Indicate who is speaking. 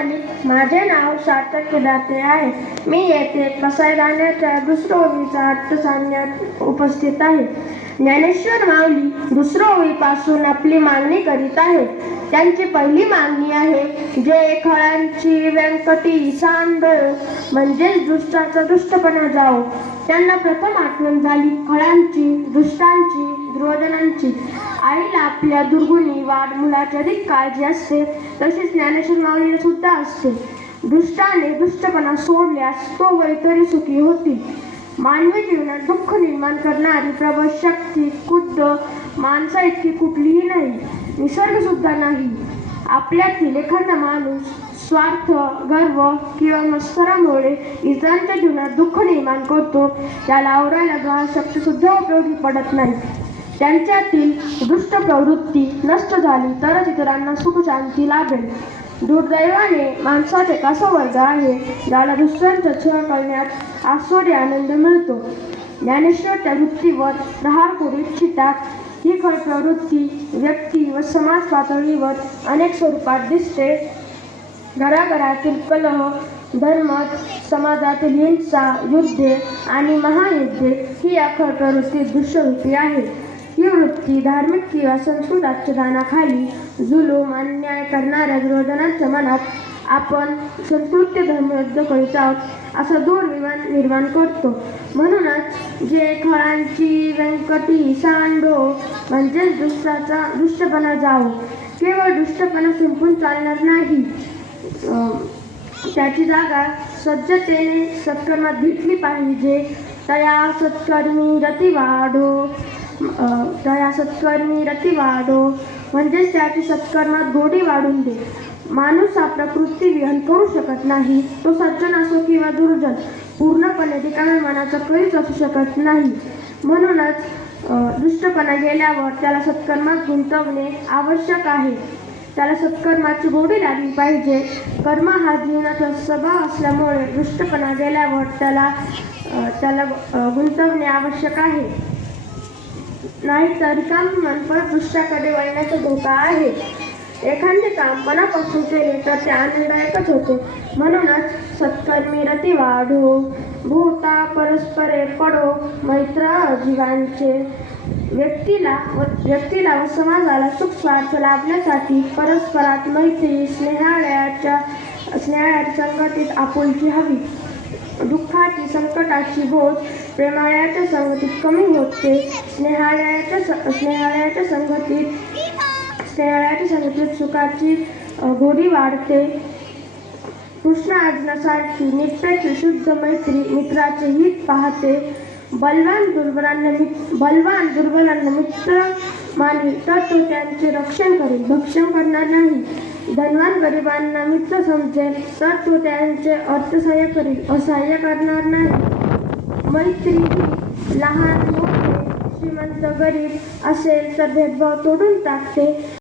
Speaker 1: मालिक माझे नाव सार्थक किदाते आहे. मी येथे कसाय राहण्याच्या दुसऱ्या ओळीचा अर्थ सांगण्यात उपस्थित आहे. ज्ञानेश्वर माऊली दुसऱ्या ओळीपासून आपली मागणी करीत आहे. त्यांची पहिली मागणी आहे जे खळांची व्यंकटी सांडो म्हणजेच दुष्टाचा दुष्टपणा जाओ. त्यांना प्रथम आठवण झाली खळांची दुष्टांची दुर्योधनांची. आईला आपल्या दुर्गुणी वाढ मुलाची अधिक काळजी असते तशीच ज्ञानेश्वर माऊलीला सुद्धा असते. दुष्टाने दुष्टपणा सोडल्यास तो वैतरी सुखी होती. मानवी जीवनात दुःख निर्माण करणारी प्रबळ शक्ती खुद्द माणसा इतकी कुठलीही नाही निसर्ग सुद्धा नाही. आपल्यातील एखादा माणूस स्वार्थ गर्व किंवा मत्सरामुळे इतरांच्या जीवनात दुःख निर्माण करतो त्याला आवरायला ग्रह शक्ती सुद्धा उपयोगी पडत नाही त्यांच्यातील दुष्ट प्रवृत्ती नष्ट झाली तरच इतरांना सुख शांती लाभेल. दुर्दैवाने माणसाचे एक वर्ग आहे ज्याला दुसऱ्यांचा छळ करण्यात आश्चर्य आनंद मिळतो. ज्ञानेश्वर त्या वृत्तीवर प्रहार करू इच्छितात. ही खळ प्रवृत्ती व्यक्ती व समाज पातळीवर अनेक स्वरूपात दिसते. घराघरातील कलह धर्म समाजातील हिंसा युद्धे आणि महायुद्धे ही अखळ प्रवृत्ती दृश्यरूपी आहे की धार्मिक किंवा संस्कृत आचरणाखाली जुलूम अन्याय करणाऱ्या विरोधनांच्या मनात आपण संस्कृत्य धर्मयुद्ध करीत आहोत असा दूर निर्माण निर्माण करतो. म्हणूनच जे खळांची व्यंकटी सांडो म्हणजेच दुष्टाचा दुष्टपणा जावो केवळ दुष्टपणा संपून चालणार नाही. त्याची जागा सज्जतेने सत्कर्मात घेतली पाहिजे. तया सत्कर्मी रती वाढो दया सत्कर्मी रती वाढो म्हणजेच त्याची सत्कर्मात गोडी वाढून दे. माणूस हा प्रकृती विहन करू शकत नाही. तो सज्जन असो किंवा दुर्जन पूर्णपणे रिकाम्या मनाचा कधीच असू शकत नाही. म्हणूनच दुष्टपणा गेल्यावर त्याला सत्कर्मात गुंतवणे आवश्यक आहे. त्याला सत्कर्माची गोडी लागली पाहिजे. कर्म हा जीवनाचा स्वभाव असल्यामुळे दुष्टपणा गेल्यावर त्याला त्याला गुंतवणे आवश्यक आहे. नाहीतर काम परत दुसऱ्याकडे वळण्याचा धोका आहे. एखादे काम मनापासून केले तर ते आनंददायकच होते. म्हणूनच सत्कर्मी रती वाढो. भूता परस्परे पडो. मैत्र जीवांचे व्यक्तीला व व्यक्तीला व समाजाला सुख स्वार्थ लाभण्यासाठी परस्परात मैत्री स्नेहाळयाच्या स्नेहाळ्याच्या संगतीत आपुलकी हवी. संकटाची बोध प्रेमाळयाच्या संगतीत कमी होते स्नेहालयाच्या स्नेहालयाच्या संगतीत स्नेहालयाच्या संगतीत सुखाची गोडी वाढते. कृष्ण अर्जुनासारखी नित्याची शुद्ध मैत्री मित्राचे हित पाहते. बलवान दुर्बलांना मित बलवान दुर्बलांना मित्र मानवी तर तो त्यांचे रक्षण करेल. भक्षण करणार नाही. धनवान गरिबांना मित्र समजेल तर तो त्यांचे अर्थसहाय्य करील असहाय्य करणार नाही. मैत्री ही लहान मोठे श्रीमंत गरीब असेल तर भेदभाव तोडून टाकते.